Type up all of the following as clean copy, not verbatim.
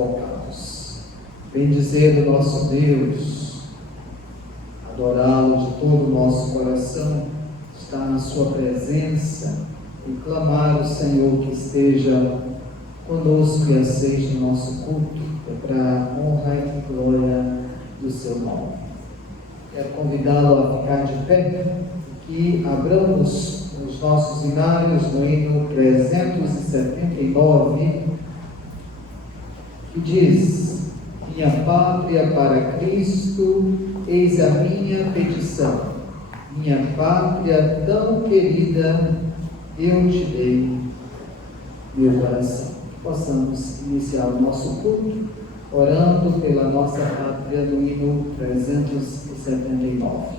invocados. Bendizer o nosso Deus, adorá-lo de todo o nosso coração, estar na sua presença e clamar ao Senhor que esteja conosco e aceite o nosso culto, para a honra e glória do seu nome. Quero convidá-lo a ficar de pé e que abramos os nossos hinários no hino 379, que diz: minha pátria para Cristo, eis a minha petição, minha pátria tão querida, eu te dei meu coração. Possamos iniciar o nosso culto orando pela nossa pátria no hino 379.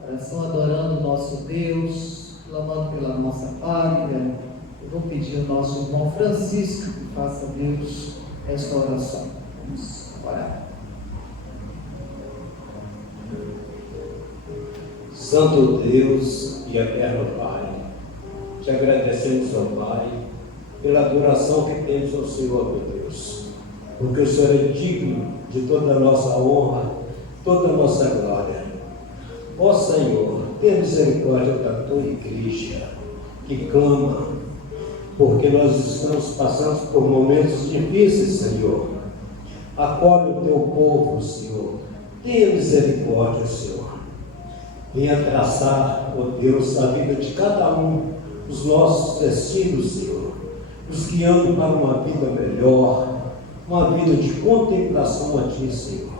Oração adorando o nosso Deus, clamando pela nossa pátria. Eu vou pedir ao nosso irmão Francisco que faça a Deus esta oração. Vamos orar. Santo Deus e eterno Pai, te agradecemos, ó Pai, pela adoração que temos ao Senhor, meu Deus, porque o Senhor é digno de toda a nossa honra, toda a nossa glória. Ó Senhor, tenha misericórdia da tua igreja que clama, porque nós estamos passando por momentos difíceis, Senhor. Acolhe o teu povo, Senhor. Tenha misericórdia, Senhor. Venha traçar, ó Deus, a vida de cada um, os nossos destinos, Senhor, nos guiando para uma vida melhor, uma vida de contemplação a Ti, Senhor.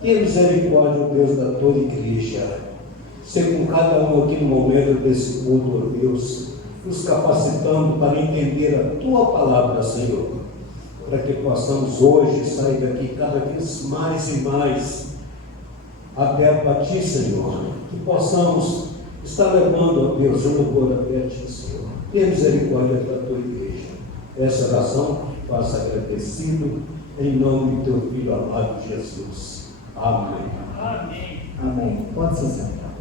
Tenha misericórdia, ó Deus, da tua igreja. Ser com cada um aqui no momento desse culto, ó Deus, nos capacitando para entender a tua palavra, Senhor, para que possamos hoje sair daqui cada vez mais e mais aberto a Ti, Senhor, que possamos estar levando, ó Deus, o louvor até a Ti, Senhor. Tenha misericórdia da tua igreja. Essa oração faça agradecido em nome do teu Filho amado Jesus. Amém. Amém. Amém. Pode se sentar.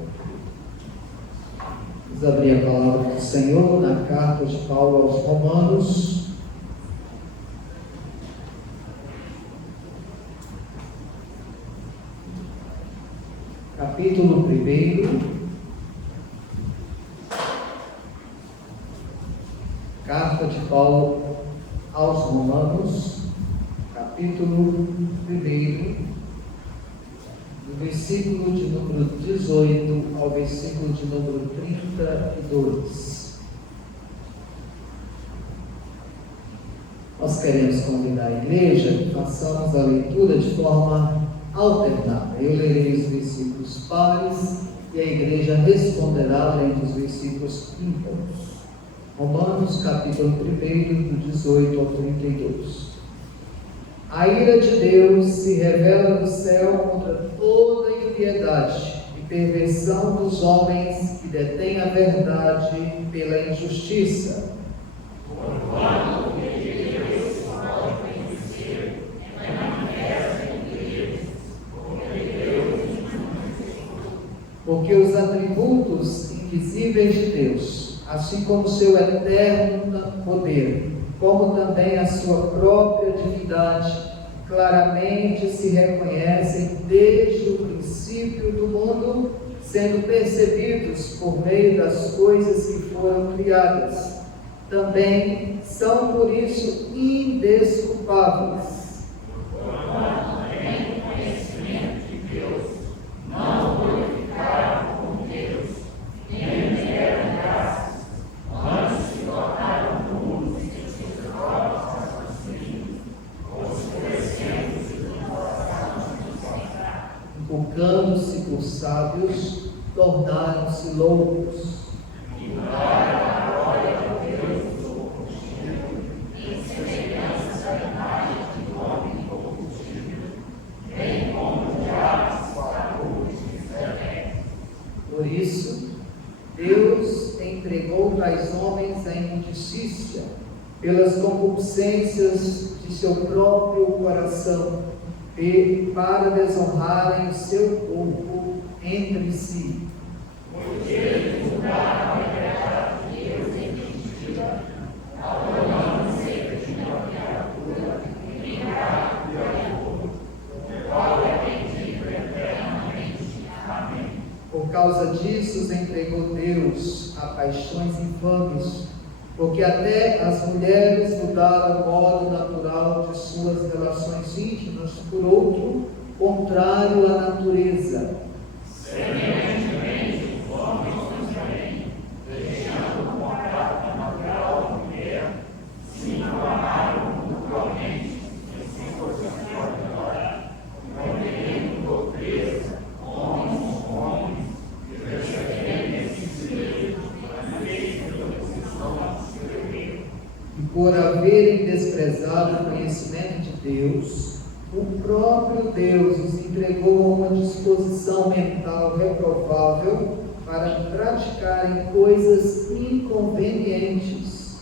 Vamos abrir a palavra do Senhor na carta de Paulo aos Romanos. Capítulo 1. Carta de Paulo aos Romanos, capítulo 1, do versículo de número 18 ao versículo de número 32. Nós queremos convidar a igreja que façamos a leitura de forma alternada. Eu lerei os versículos pares E a igreja responderá lendo os versículos íntegros. Romanos capítulo 1, do 18 ao 32. A ira de Deus se revela do céu contra toda impiedade e perversão dos homens que detêm a verdade pela injustiça. Porque os atributos invisíveis de Deus, assim como seu eterno poder, como também a sua própria divindade, claramente se reconhecem desde o princípio do mundo, sendo percebidos por meio das coisas que foram criadas. Também são por isso indesculpáveis. Invocando-se por sábios, tornaram-se loucos. Por isso, Deus entregou tais homens à imundicícia, pelas concupiscências de seu próprio coração, e para desonrarem o seu corpo entre si. Por causa disso os entregou Deus a paixões infames, porque até as mulheres mudaram o modo natural de suas relações íntimas por outro, contrário à natureza. Semelhantemente, os homens também, deixando o contato natural da mulher, se inflamaram mutuamente em seus corpos, cometendo torpeza, homens com homens, e recebendo esse espírito a mesma posição. E por haverem desprezado o conhecimento de Deus, o próprio Deus os entregou a uma disposição mental reprovável para praticarem coisas inconvenientes.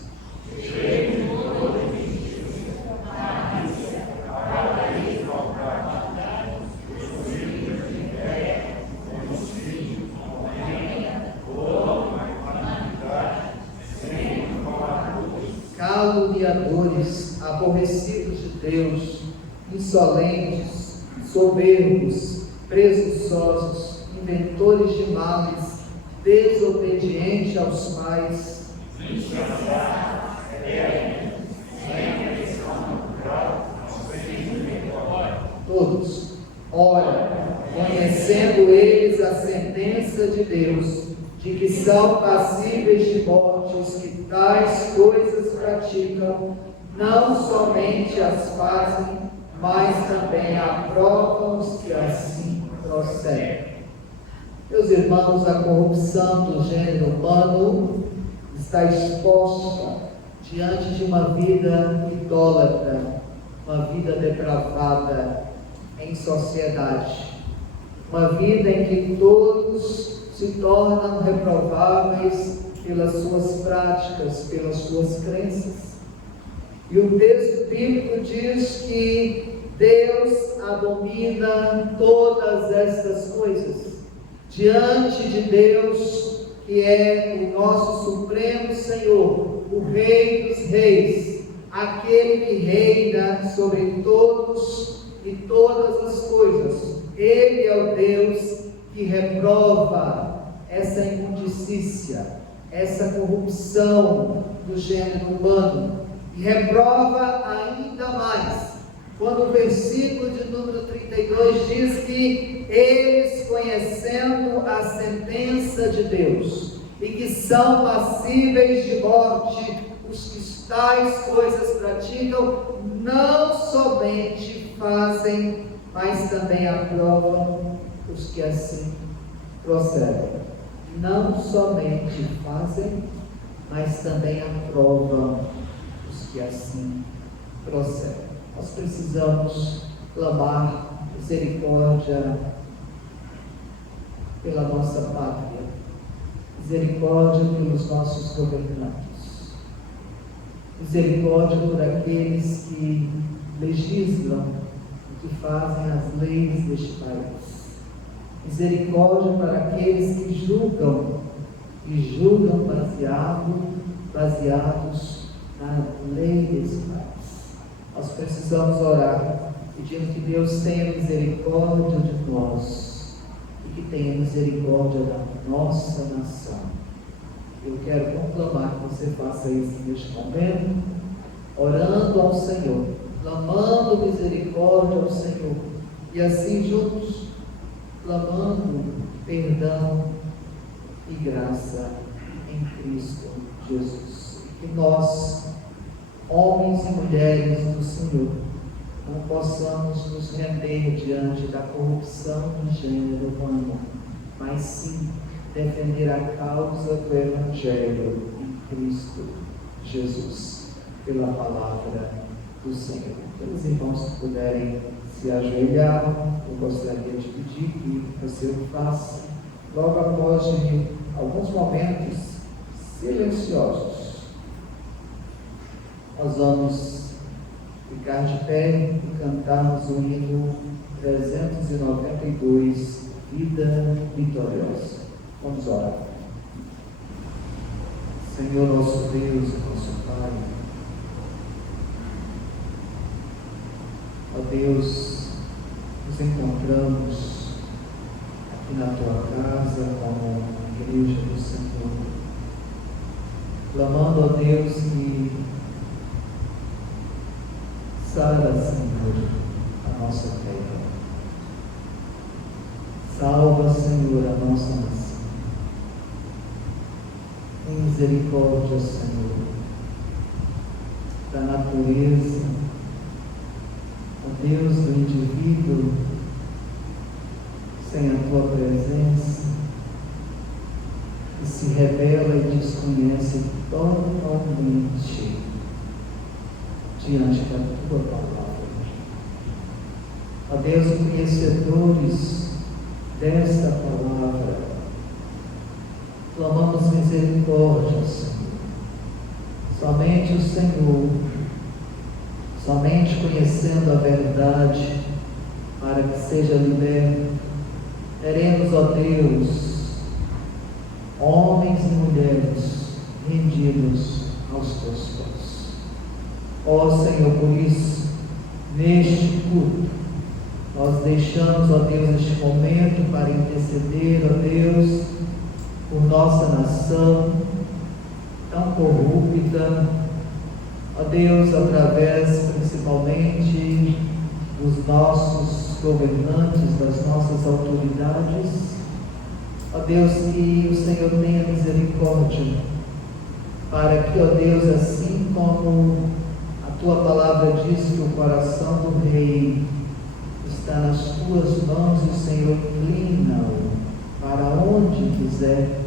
Caluniadores, aborrecidos de Deus, insolentes, soberbos, presunçosos, inventores de males, desobedientes aos pais, todos, ora, conhecendo eles a sentença de Deus, de que são passíveis de morte os que tais coisas praticam, não somente as fazem, mas também aprovam os que assim procedem. Meus irmãos, a corrupção do gênero humano está exposta diante de uma vida idólatra, uma vida depravada em sociedade, uma vida em que todos se tornam reprováveis pelas suas práticas, pelas suas crenças. E o texto bíblico diz que Deus abomina todas estas coisas. Diante de Deus, que é o nosso Supremo Senhor, o Rei dos Reis, aquele que reina sobre todos e todas as coisas, Ele é o Deus que reprova essa imundicícia, essa corrupção do gênero humano, e reprova ainda mais quando o versículo de número 32 diz que eles, conhecendo a sentença de Deus, e que são passíveis de morte, os que tais coisas praticam, não somente fazem, mas também aprovam os que assim Prossegue. Não somente fazem, mas também aprovam os que assim procedem. Nós precisamos clamar misericórdia pela nossa pátria, misericórdia pelos nossos governantes, misericórdia por aqueles que legislam e que fazem as leis deste país, misericórdia para aqueles que julgam e julgam baseados na lei desse país. Nós precisamos orar, pedindo que Deus tenha misericórdia de nós e que tenha misericórdia da nossa nação. Eu quero conclamar que você faça isso neste momento, orando ao Senhor, clamando misericórdia ao Senhor, e assim juntos, clamando perdão e graça em Cristo Jesus. E que nós, homens e mulheres do Senhor, não possamos nos render diante da corrupção do gênero humano, mas sim defender a causa do Evangelho em Cristo Jesus, pela palavra do Senhor. Os irmãos que puderem se ajoelhar, eu gostaria de pedir que você o faça logo após de alguns momentos silenciosos. Nós vamos ficar de pé e cantarmos o hino 392, Vida Vitoriosa. Vamos orar. Senhor nosso Deus e nosso Pai, ó Deus, nos encontramos aqui na Tua casa como igreja do Senhor, clamando a Deus que sara, Senhor, a nossa terra. Salva, Senhor, a nossa nação. Tem misericórdia, Senhor, da natureza, ó Deus, do indivíduo, sem a Tua presença, que se revela e desconhece totalmente diante da Tua palavra. Ó Deus, conhecedores desta palavra, clamamos misericórdia, Senhor. Somente o Senhor, somente conhecendo a verdade, para que seja liberto, teremos, ó Deus, homens e mulheres rendidos aos Teus pés. Ó Senhor, por isso, neste culto, nós deixamos, ó Deus, este momento para interceder, ó Deus, por nossa nação tão corrupta, ó Deus, através principalmente dos nossos governantes, das nossas autoridades. Ó Deus, que o Senhor tenha misericórdia, para que, ó Deus, assim como a Tua palavra diz que o coração do rei está nas Tuas mãos e o Senhor inclina-o para onde quiser,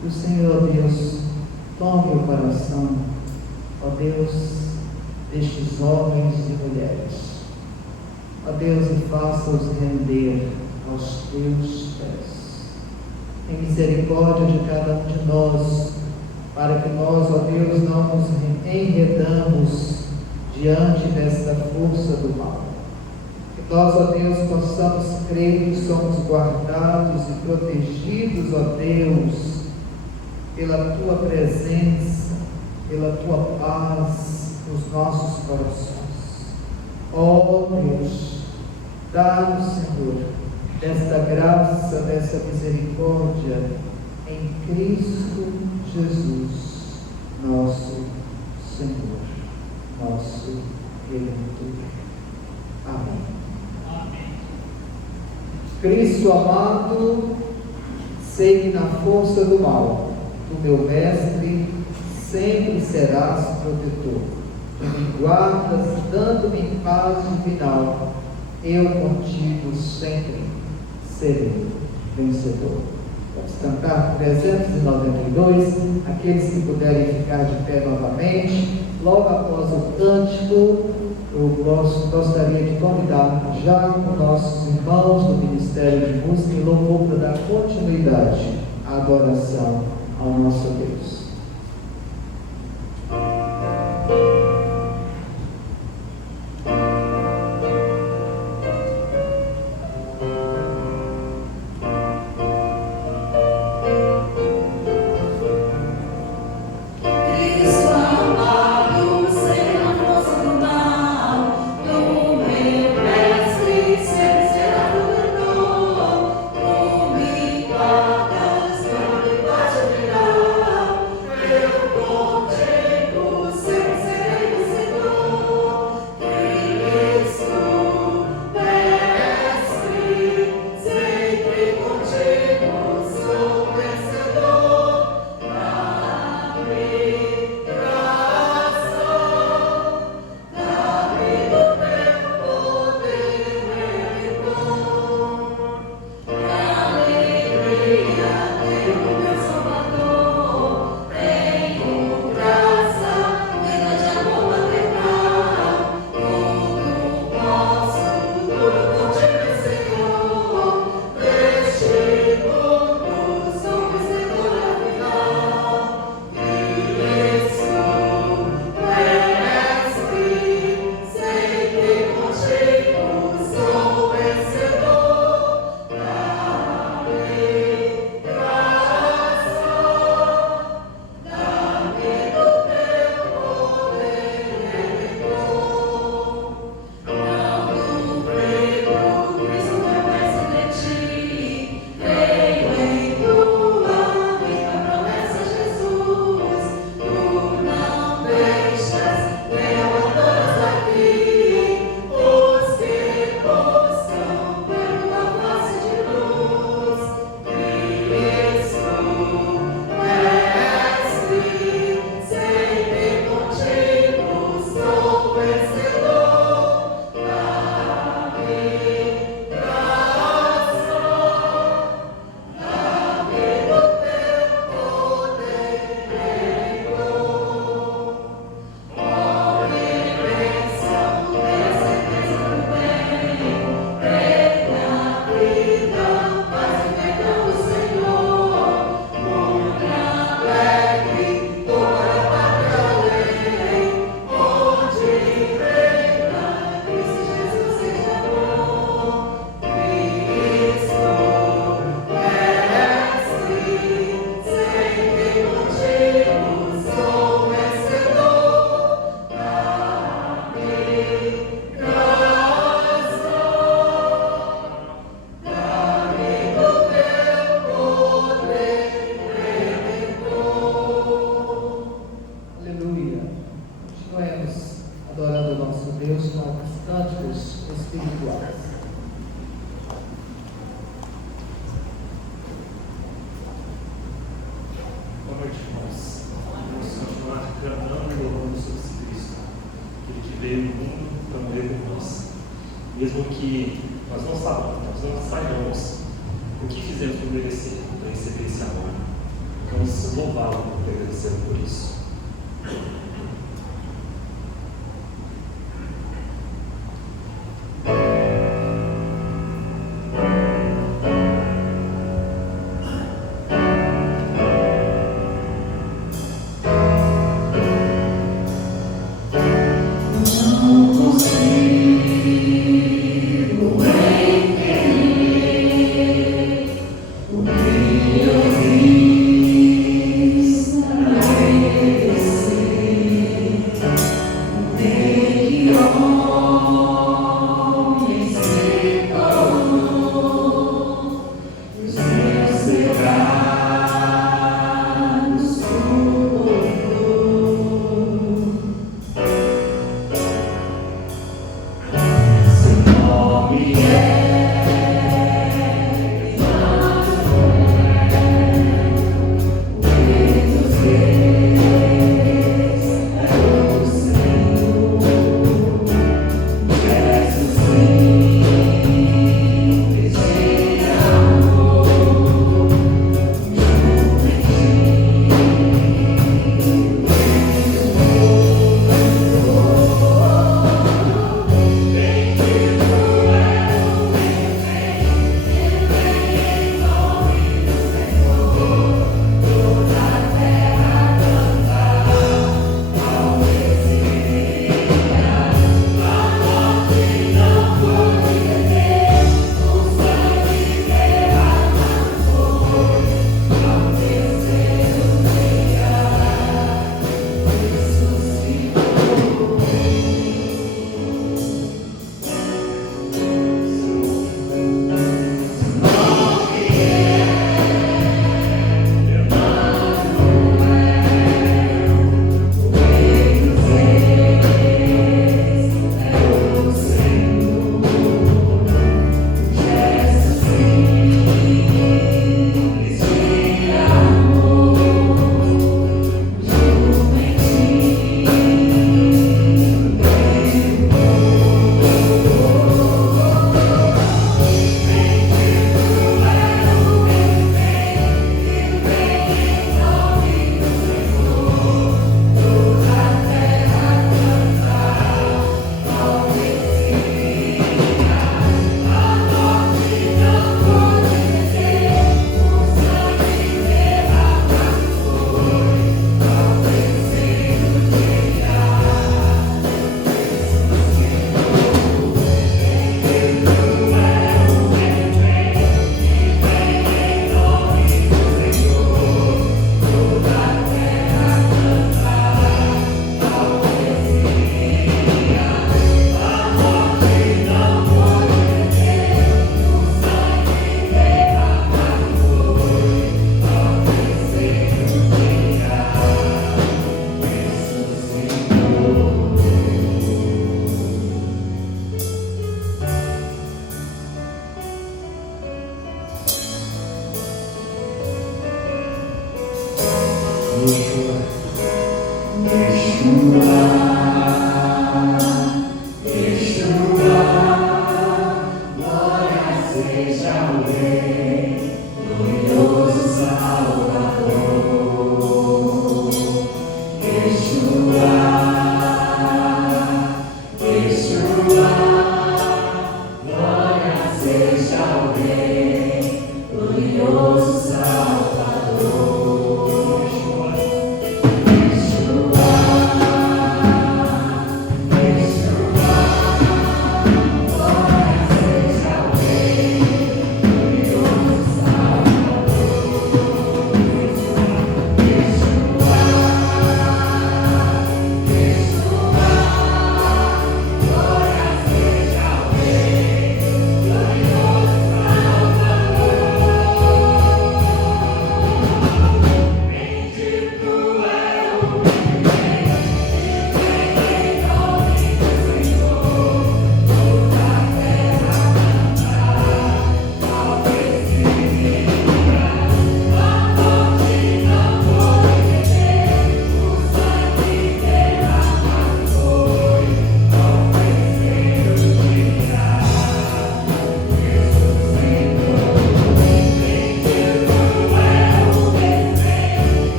que o Senhor, Deus, tome o coração, ó Deus, destes homens e mulheres, ó Deus, e faça-os render aos Teus pés. Tem misericórdia de cada um de nós, para que nós, ó Deus, não nos enredamos diante desta força do mal. Que nós, ó Deus, possamos crer que somos guardados e protegidos, ó Deus, pela Tua presença, pela Tua paz nos nossos corações. Ó Deus, dá-nos, Senhor, desta graça, dessa misericórdia, em Cristo Jesus, nosso Senhor, nosso Redentor. Amém. Cristo amado, sei que na força do mal, tu, meu mestre, sempre serás protetor. Tu me guardas, dando-me paz no final. Eu contigo sempre serei vencedor. Vamos cantar 392. Aqueles que puderem ficar de pé novamente, logo após o cântico, eu gostaria de convidar já os nossos irmãos do Ministério de Música e Louvor para dar continuidade à adoração ao nosso Deus. Mesmo que nós não saibamos o que fizemos para merecer, para receber esse amor. Vamos louvá-lo e agradecê-lo por isso. Oh,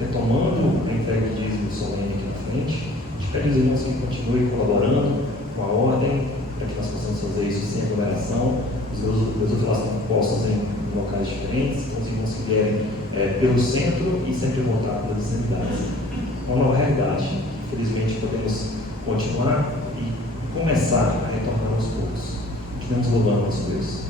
Retomando a entrega de dízimo solene aqui na frente, espero que os irmãos continuem colaborando com a ordem, para que nós possamos fazer isso sem aglomeração, os outros possam ser em locais diferentes, então os irmãos que vierem pelo centro e sempre voltar pelas vicinidades. Uma nova realidade, infelizmente podemos continuar e começar a retornar aos poucos. Continuamos louvando nosso Deus.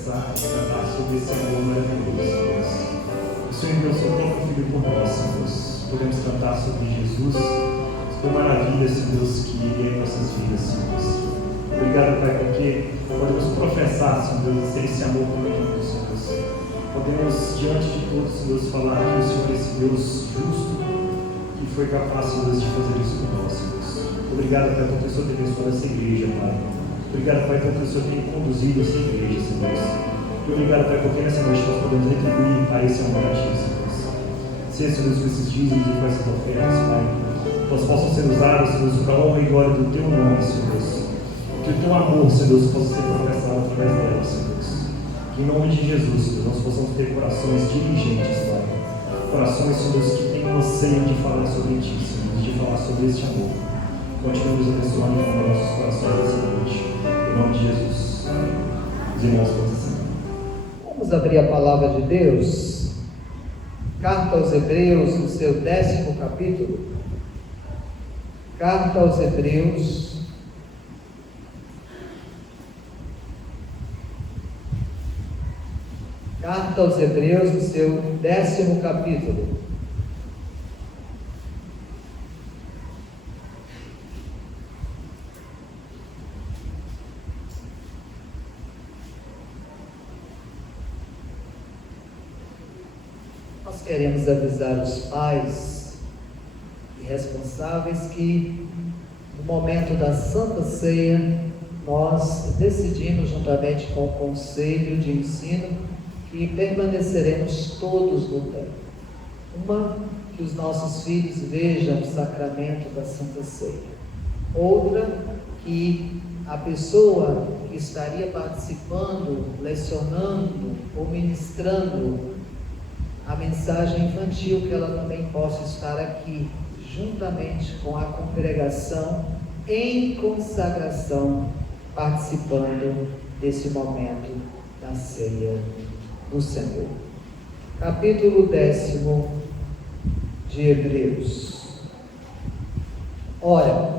professar e cantar sobre esse amor maravilhoso, Senhor. O Senhor enviou seu próprio Filho por nós, Senhor. Podemos cantar sobre Jesus, sobre a maravilha, Senhor Deus, que Ele é em nossas vidas, Senhor. Obrigado, Pai, porque podemos professar, Senhor Deus, esse amor profundo, Senhor Deus. Podemos, diante de todos, Senhor Deus, falar que o Senhor é esse Deus justo que foi capaz, Senhor Deus, de fazer isso por nós, Senhor Deus. Obrigado, Pai, porque o Senhor tem abençoado essa igreja, Pai. Obrigado, Pai, porque o Senhor tem conduzido essa igreja, Senhor Deus. E obrigado, Pai, porque nessa noite nós podemos retribuir a esse amor a Ti, Senhor Deus. Seja, Senhor Deus, com esses dízimos e com essas ofertas, Pai, elas possam ser usadas, Senhor Deus, para a honra e glória do Teu nome, Senhor Deus. Que o Teu amor, Senhor Deus, possa ser professado através delas, Senhor Deus. Que em nome de Jesus, Senhor Deus, nós possamos ter corações diligentes, Pai. Corações, Senhor Deus, que tenham anseio de falar sobre Ti, Senhor Deus, de falar sobre este amor. Continue nos abençoando com nossos corações nessa noite. Em nome de Jesus. Amém. Os irmãos, todos assim. Vamos abrir a palavra de Deus. Carta aos Hebreus, no seu 10º capítulo. Carta aos Hebreus. Carta aos Hebreus, no seu 10º capítulo. Nós queremos avisar os pais e responsáveis que no momento da Santa Ceia nós decidimos, juntamente com o Conselho de Ensino, que permaneceremos todos no templo. Uma, que os nossos filhos vejam o sacramento da Santa Ceia. Outra, que a pessoa que estaria participando, lecionando ou ministrando a mensagem infantil, que ela também possa estar aqui, juntamente com a congregação, em consagração, participando desse momento da ceia do Senhor. Capítulo 10 de Hebreus. Ora,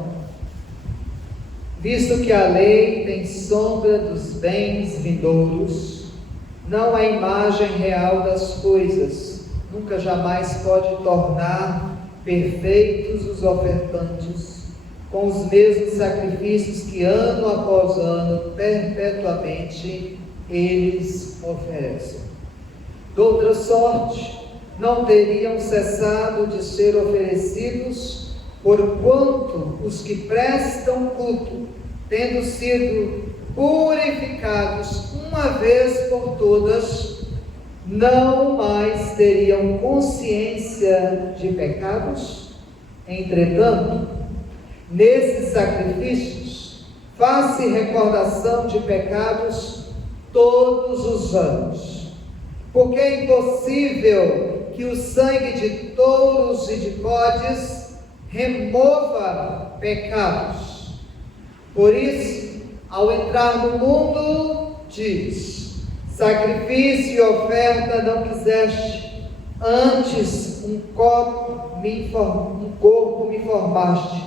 visto que a lei tem sombra dos bens vindouros, não a imagem real das coisas, nunca jamais pode tornar perfeitos os ofertantes, com os mesmos sacrifícios que ano após ano, perpetuamente, eles oferecem. Doutra sorte, não teriam cessado de ser oferecidos, porquanto os que prestam culto, tendo sido purificados uma vez por todas, não mais teriam consciência de pecados. Entretanto, nesses sacrifícios, faz-se recordação de pecados todos os anos, porque é impossível que o sangue de touros e de bodes remova pecados. Por isso, ao entrar no mundo, diz: sacrifício e oferta não quiseste, antes um corpo me formaste.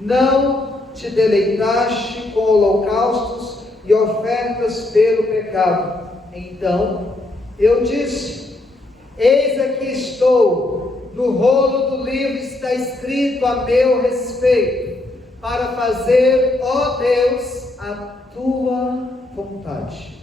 Não te deleitaste com holocaustos e ofertas pelo pecado. Então eu disse: eis aqui estou, no rolo do livro está escrito a meu respeito, para fazer, ó Deus, a tua vontade.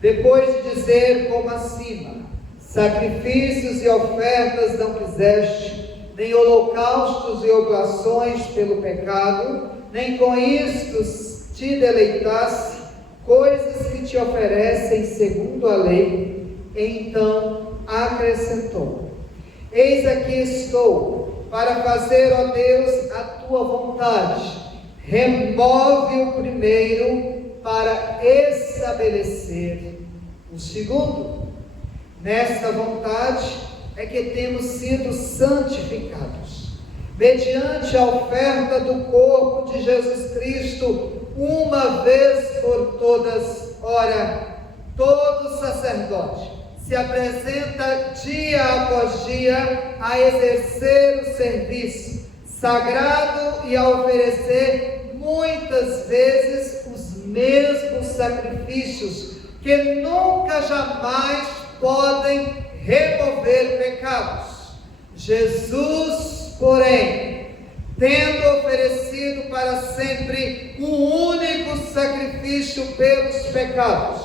Depois de dizer como acima: sacrifícios e ofertas não quiseste, nem holocaustos e oblações pelo pecado, nem com isto te deleitasse, coisas que te oferecem segundo a lei. Então acrescentou: eis aqui estou, para fazer, ó Deus, a tua vontade. Remove o primeiro, para estabelecer o segundo. Nesta vontade é que temos sido santificados, mediante a oferta do corpo de Jesus Cristo, uma vez por todas. Ora, todo sacerdote se apresenta dia após dia a exercer o serviço sagrado e a oferecer muitas vezes os mesmos sacrifícios, que nunca jamais podem remover pecados. Jesus, porém, tendo oferecido para sempre um único sacrifício pelos pecados,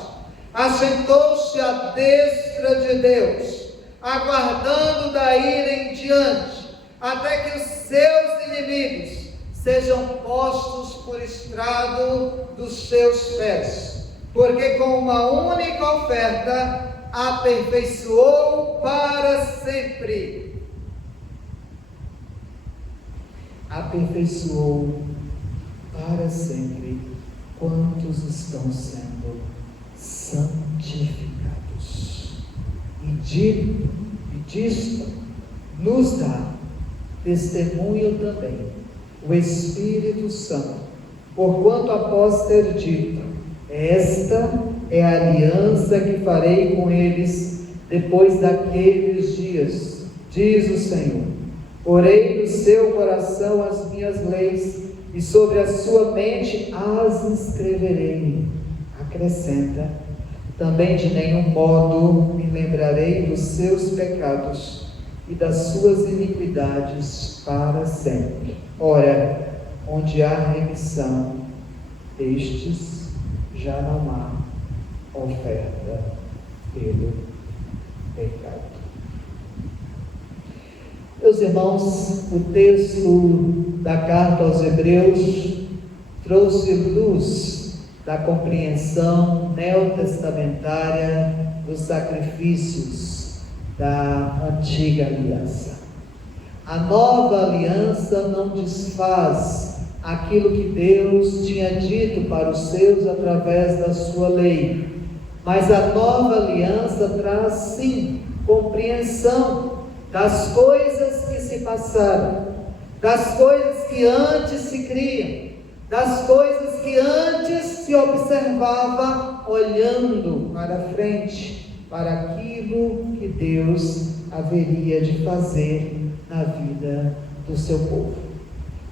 assentou-se à destra de Deus, aguardando daí em diante, até que os seus inimigos sejam postos por estrado dos seus pés, porque com uma única oferta aperfeiçoou para sempre. Aperfeiçoou para sempre quantos estão sendo santificados. E disto nos dá testemunho também o Espírito Santo, porquanto após ter dito: esta é a aliança que farei com eles depois daqueles dias, diz o Senhor. Porei no seu coração as minhas leis, e sobre a sua mente as escreverei. Acrescenta: também de nenhum modo me lembrarei dos seus pecados e das suas iniquidades para sempre. Ora, onde há remissão destes, já não há oferta pelo pecado. Meus irmãos, o texto da carta aos Hebreus trouxe luz da compreensão neotestamentária dos sacrifícios da antiga aliança. A nova aliança não desfaz aquilo que Deus tinha dito para os seus através da sua lei, mas a nova aliança traz sim compreensão das coisas que se passaram, das coisas que antes se criam, das coisas que antes se observava olhando para frente, para aquilo que Deus haveria de fazer na vida do seu povo.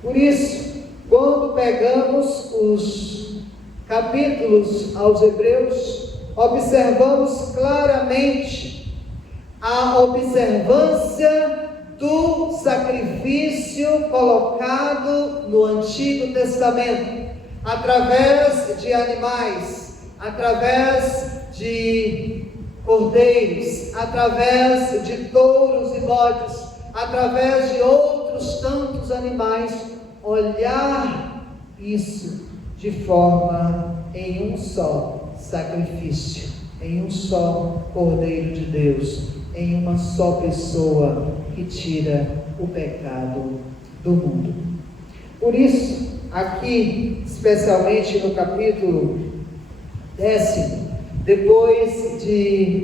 Por isso, quando pegamos os capítulos aos Hebreus, observamos claramente a observância do sacrifício colocado no Antigo Testamento, através de animais, através de cordeiros, através de touros e bodes, através de outros tantos animais, olhar isso de forma em um só sacrifício, em um só Cordeiro de Deus, em uma só pessoa que tira o pecado do mundo. Por isso, aqui, especialmente no capítulo 10, depois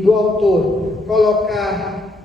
do autor colocar,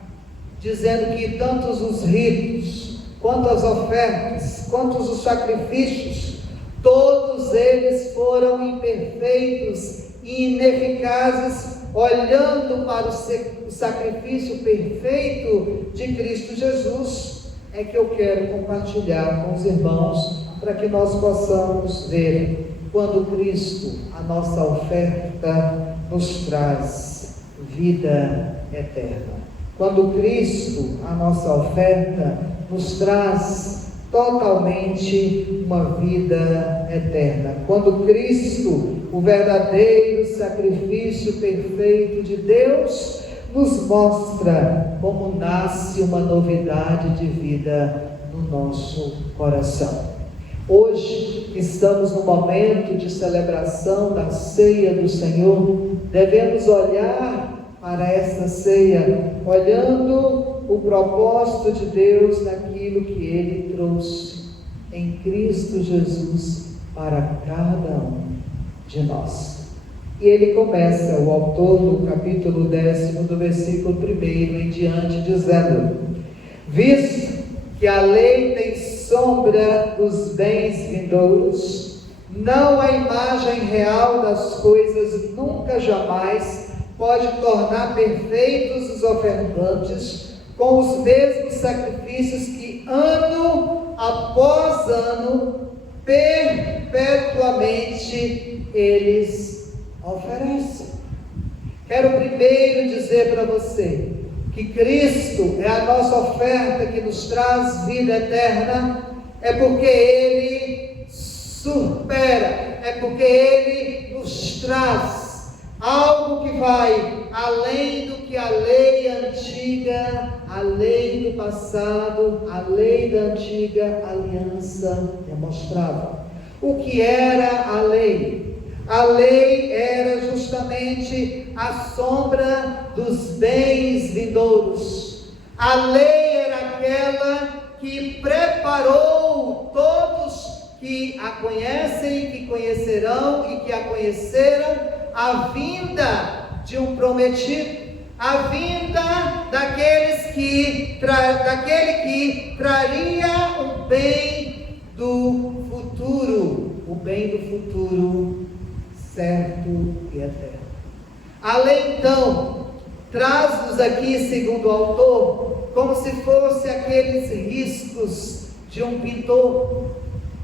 dizendo que tantos os ritos, quanto as ofertas, quantos os sacrifícios, todos eles foram imperfeitos e ineficazes, olhando para o sacrifício perfeito de Cristo Jesus, é que eu quero compartilhar com os irmãos, para que nós possamos ver quando Cristo, a nossa oferta, nos traz vida eterna. Quando Cristo, a nossa oferta, nos traz totalmente uma vida eterna. Quando Cristo, o verdadeiro sacrifício perfeito de Deus, nos mostra como nasce uma novidade de vida no nosso coração. Hoje estamos no momento de celebração da ceia do Senhor. Devemos olhar para esta ceia, olhando o propósito de Deus naquilo que Ele trouxe em Cristo Jesus para cada um de nós. E ele começa, o autor do capítulo 10, do versículo 1 em diante, dizendo: visto que a lei tem sombra dos bens vindouros, não a imagem real das coisas nunca jamais pode tornar perfeitos os ofertantes com os mesmos sacrifícios que ano após ano perpetuamente eles oferecem. quero primeiro dizer para você que Cristo é a nossa oferta que nos traz vida eterna, é porque Ele supera, é porque Ele nos traz algo que vai além do que a lei antiga, a lei do passado, a lei da antiga aliança demonstrava. O que era a lei? A lei era justamente a sombra dos bens vindouros. A lei era aquela que preparou todos que a conhecem, que conhecerão e que a conheceram, a vinda de um prometido, a vinda daquele que traria o bem do futuro, o bem do futuro certo e eterno. A lei, então, traz-nos aqui, segundo o autor, como se fosse aqueles riscos de um pintor,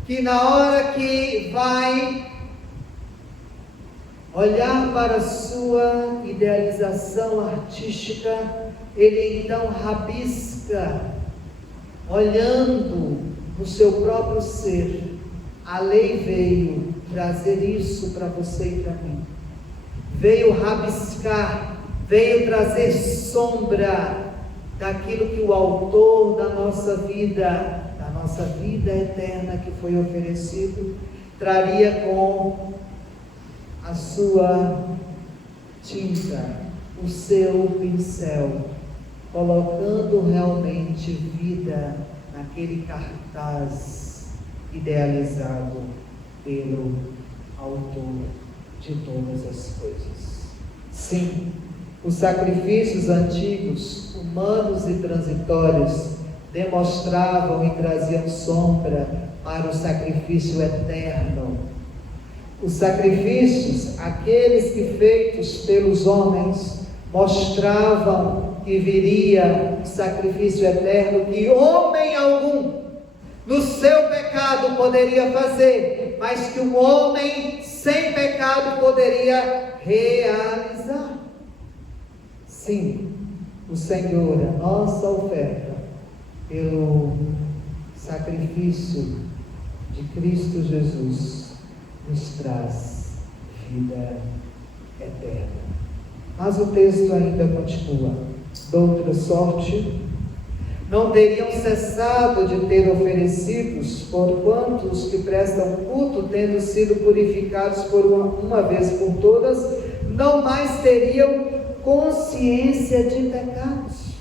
que na hora que vai olhar para a sua idealização artística, ele então rabisca, olhando no seu próprio ser. A lei veio trazer isso para você e para mim. Veio rabiscar, veio trazer sombra daquilo que o autor da nossa vida eterna que foi oferecido, traria com a sua tinta, o seu pincel, colocando realmente vida naquele cartaz idealizado pelo autor de todas as coisas. Sim, os sacrifícios antigos, humanos e transitórios, demonstravam e traziam sombra para o sacrifício eterno. Os sacrifícios, aqueles que feitos pelos homens, mostravam que viria o sacrifício eterno que homem algum no seu pecado poderia fazer, mas que um homem sem pecado poderia realizar. Sim, o Senhor, a nossa oferta, pelo sacrifício de Cristo Jesus, nos traz vida eterna. Mas o texto ainda continua: doutra sorte, não teriam cessado de ter oferecidos, porquanto os que prestam culto, tendo sido purificados por uma vez por todas, não mais teriam consciência de pecados.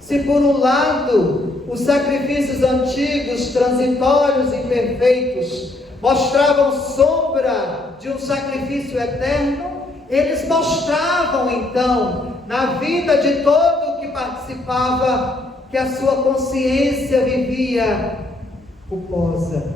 Se por um lado os sacrifícios antigos, transitórios e imperfeitos, mostravam sombra de um sacrifício eterno, eles mostravam então, na vida de todo que participava, que a sua consciência vivia culposa,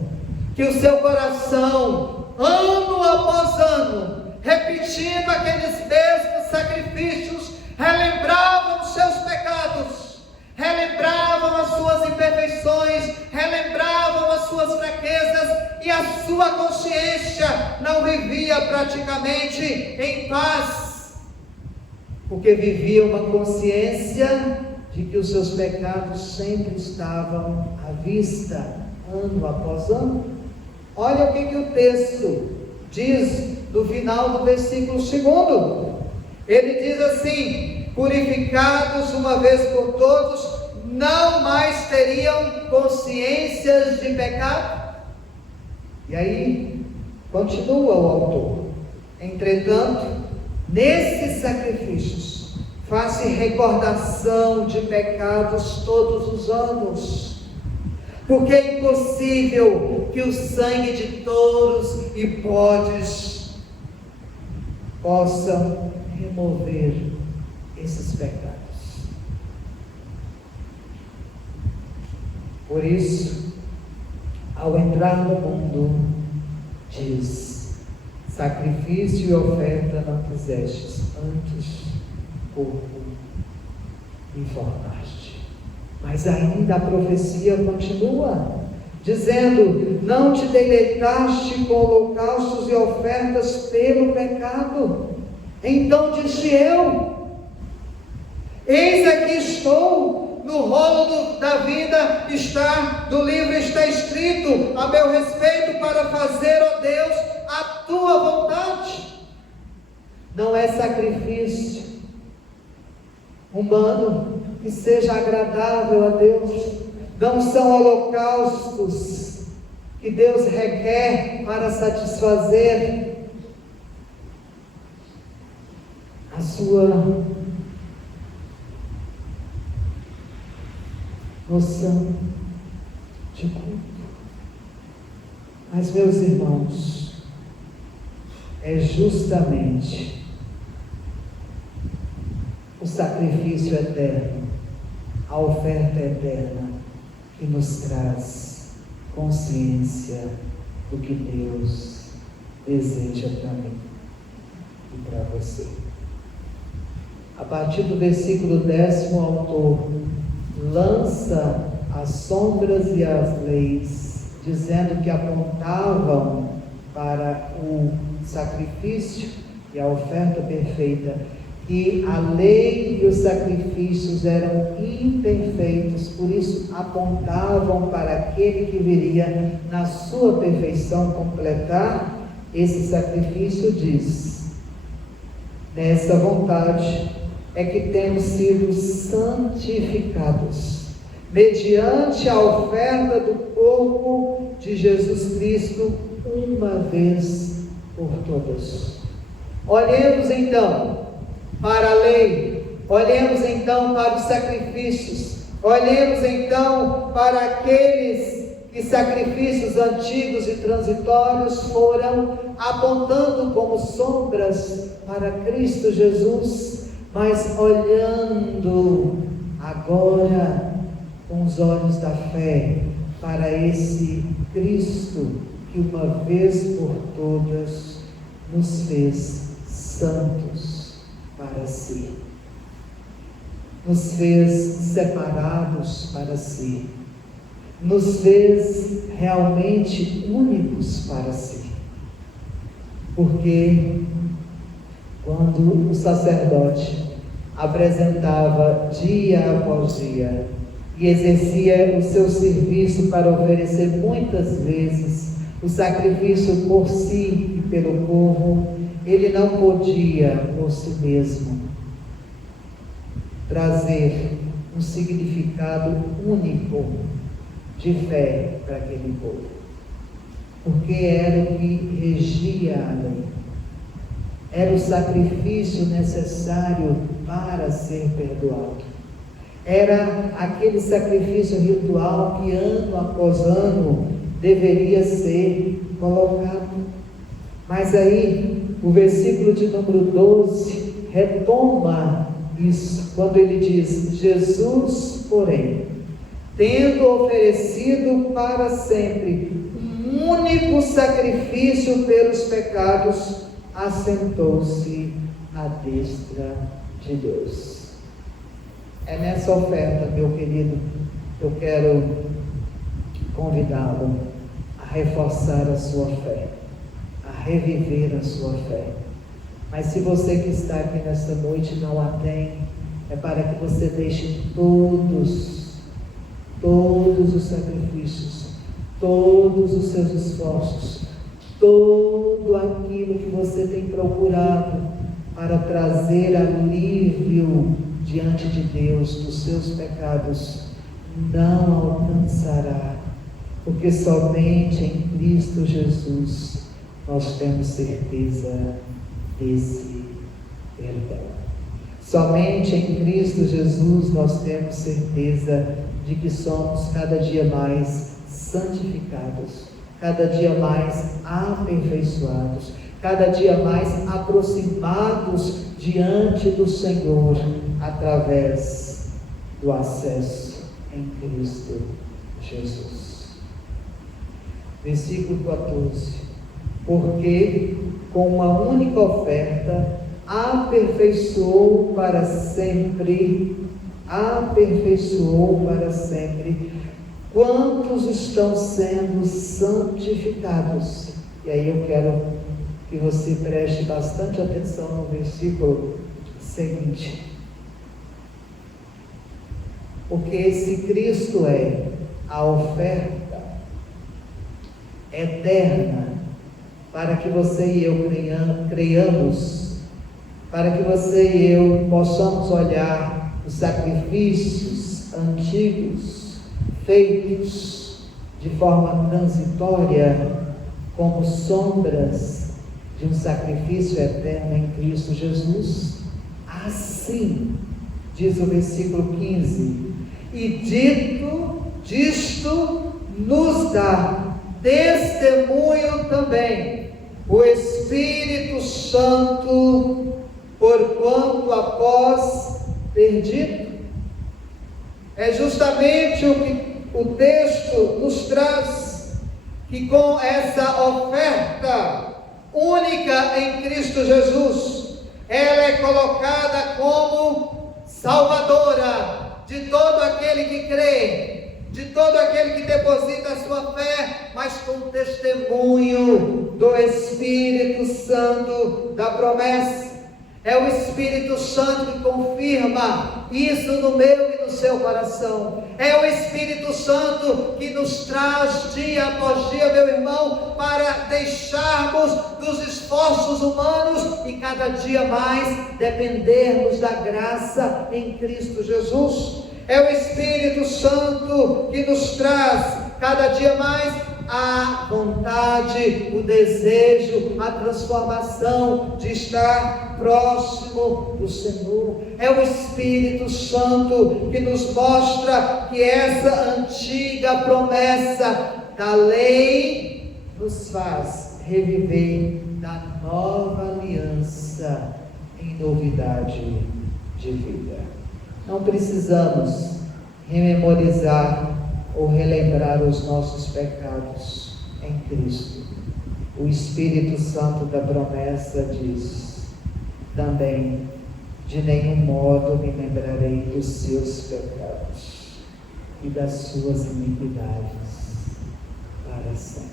que o seu coração, ano após ano, repetindo aqueles mesmos sacrifícios, relembravam os seus pecados, relembravam as suas imperfeições, relembravam as suas fraquezas, e a sua consciência não vivia praticamente em paz, porque vivia uma consciência de que os seus pecados sempre estavam à vista, ano após ano. Olha o que o texto diz no final do versículo 2. Ele diz assim: purificados uma vez por todos, não mais teriam consciências de pecado. E aí, continua o autor: entretanto, nesses sacrifícios, faz-se recordação de pecados todos os anos, porque é impossível que o sangue de touros e bodes possam remover esses pecados. Por isso, ao entrar no mundo, diz: sacrifício e oferta não quisestes, antes corpo me formaste. Mas ainda a profecia continua, dizendo: não te deleitaste com holocaustos e ofertas pelo pecado. Então disse eu: eis aqui estou, no rolo da vida do livro está escrito a meu respeito, para fazer, ó Deus, a tua vontade. Não é sacrifício humano que seja agradável a Deus, não são holocaustos que Deus requer para satisfazer a sua noção de culto. Mas, meus irmãos, é justamente o sacrifício eterno, a oferta eterna, que nos traz consciência do que Deus deseja para mim e para você. A partir do versículo 10, o autor lança as sombras e as leis, dizendo que apontavam para o sacrifício e a oferta perfeita, que a lei e os sacrifícios eram imperfeitos, por isso apontavam para aquele que viria na sua perfeição completar esse sacrifício. Diz: nessa vontade é que temos sido santificados, mediante a oferta do corpo de Jesus Cristo, uma vez por todas. Olhemos então para a lei, olhemos então para os sacrifícios, olhemos então para aqueles que sacrifícios antigos e transitórios foram apontando como sombras para Cristo Jesus, mas olhando agora com os olhos da fé para esse Cristo que uma vez por todas nos fez santos para si, nos fez separados para si, nos fez realmente únicos para si. Porque quando o sacerdote apresentava dia após dia e exercia o seu serviço para oferecer muitas vezes o sacrifício por si e pelo povo, ele não podia por si mesmo trazer um significado único de fé para aquele povo, porque era o que regia a lei, era o sacrifício necessário para ser perdoado, era aquele sacrifício ritual que ano após ano deveria ser colocado. Mas aí o versículo de número 12 retoma isso, quando ele diz: Jesus, porém, tendo oferecido para sempre um único sacrifício pelos pecados, assentou-se à destra de Deus. É nessa oferta, meu querido, eu quero convidá-lo a reforçar a sua fé, a reviver a sua fé. Mas se você que está aqui nesta noite não a tem, é para que você deixe todos os sacrifícios, todos os seus esforços, tudo aquilo que você tem procurado para trazer alívio diante de Deus dos seus pecados, não alcançará, porque somente em Cristo Jesus nós temos certeza desse perdão. Somente em Cristo Jesus nós temos certeza de que somos cada dia mais santificados, cada dia mais aperfeiçoados, cada dia mais aproximados diante do Senhor, através do acesso em Cristo Jesus. Versículo 14: porque com uma única oferta aperfeiçoou para sempre quantos estão sendo santificados. E aí eu quero que você preste bastante atenção no versículo seguinte. Porque se Cristo é a oferta eterna para que você e eu creiamos, para que você e eu possamos olhar os sacrifícios antigos feitos de forma transitória como sombras de um sacrifício eterno em Cristo Jesus. Assim, diz o versículo 15, e disto nos dá testemunho também o Espírito Santo, porquanto após ter dito. É justamente o que o texto nos traz, que com essa oferta única em Cristo Jesus, ela é colocada como salvadora de todo aquele que crê, de todo aquele que deposita a sua fé, mas com testemunho do Espírito Santo da promessa. É o Espírito Santo que confirma isso no meu e no seu coração. É o Espírito Santo que nos traz dia após dia, meu irmão, para deixarmos dos esforços humanos e cada dia mais dependermos da graça em Cristo Jesus. É o Espírito Santo que nos traz cada dia mais a vontade, o desejo, a transformação de estar próximo do Senhor. É o Espírito Santo que nos mostra que essa antiga promessa da lei nos faz reviver da nova aliança em novidade de vida. Não precisamos rememorizar ou relembrar os nossos pecados em Cristo. O Espírito Santo da promessa diz também: de nenhum modo me lembrarei dos seus pecados e das suas iniquidades para sempre.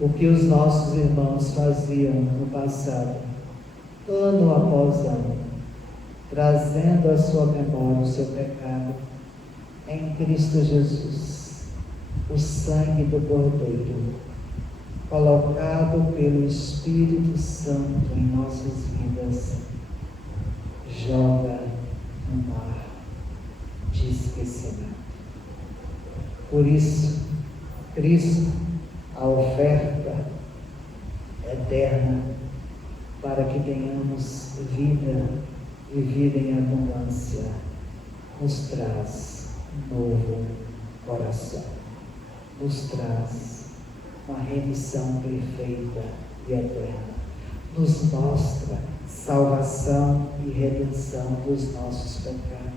O que os nossos irmãos faziam no passado, ano após ano, trazendo à sua memória o seu pecado, em Cristo Jesus, o sangue do Cordeiro, colocado pelo Espírito Santo em nossas vidas, joga no mar de esquecimento. Por isso, Cristo, a oferta eterna, para que tenhamos vida e vida em abundância, nos traz um novo coração, nos traz uma remissão perfeita e eterna, nos mostra salvação e redenção dos nossos pecados.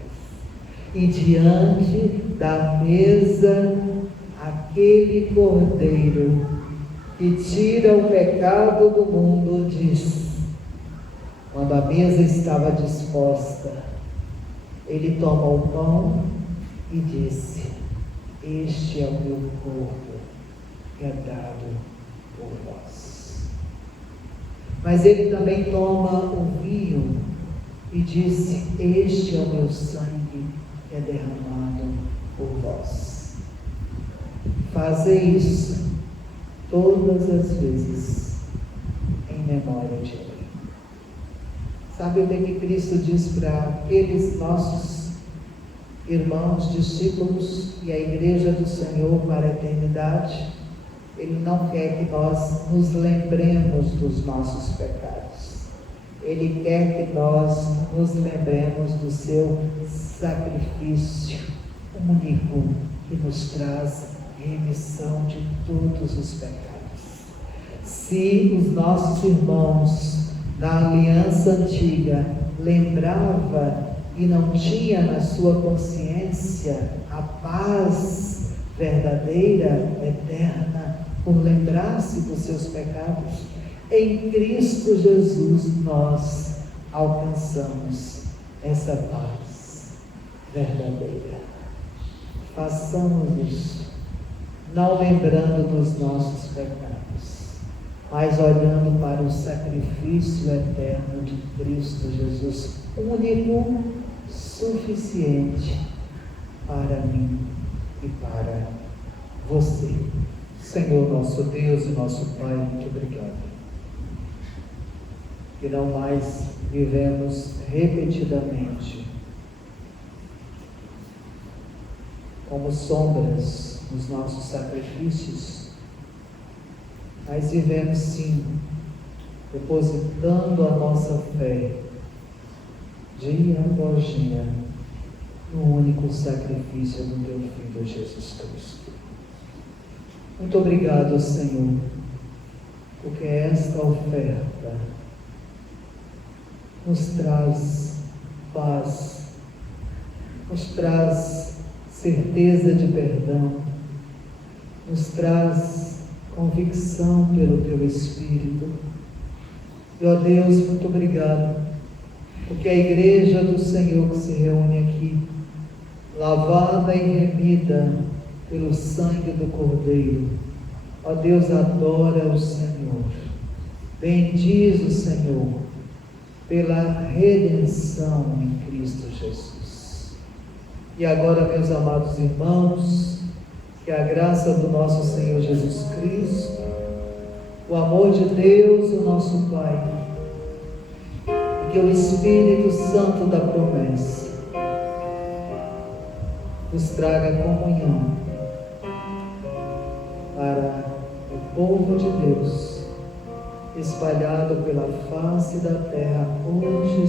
E diante da mesa, aquele Cordeiro que tira o pecado do mundo diz: quando a mesa estava disposta, ele toma o pão e disse: este é o meu corpo que é dado por vós. Mas ele também toma o vinho e disse: este é o meu sangue que é derramado por vós. Fazei isso todas as vezes em memória de mim. Sabe o que Cristo diz para aqueles nossos irmãos, discípulos e a igreja do Senhor para a eternidade? Ele não quer que nós nos lembremos dos nossos pecados. Ele quer que nós nos lembremos do seu sacrifício único que nos traz remissão de todos os pecados. Se os nossos irmãos da aliança antiga lembrava e não tinha na sua consciência a paz verdadeira, eterna, por lembrar-se dos seus pecados, em Cristo Jesus nós alcançamos essa paz verdadeira. Façamos isso, não lembrando dos nossos pecados, mas olhando para o sacrifício eterno de Cristo Jesus, único, suficiente para mim e para você. Senhor, nosso Deus e nosso Pai, muito obrigado. Que não mais vivemos repetidamente como sombras nos nossos sacrifícios, mas vivemos sim depositando a nossa fé dia após dia no único sacrifício do teu Filho Jesus Cristo. Muito obrigado, Senhor, porque esta oferta nos traz paz, nos traz certeza de perdão, nos traz convicção pelo Teu Espírito. E, ó Deus, muito obrigado, porque a igreja do Senhor que se reúne aqui, lavada e remida pelo sangue do Cordeiro, ó Deus, adora o Senhor, bendiz o Senhor pela redenção em Cristo Jesus. E agora, meus amados irmãos, que a graça do nosso Senhor Jesus Cristo, o amor de Deus, o nosso Pai, e que o Espírito Santo da promessa nos traga comunhão para o povo de Deus espalhado pela face da terra hoje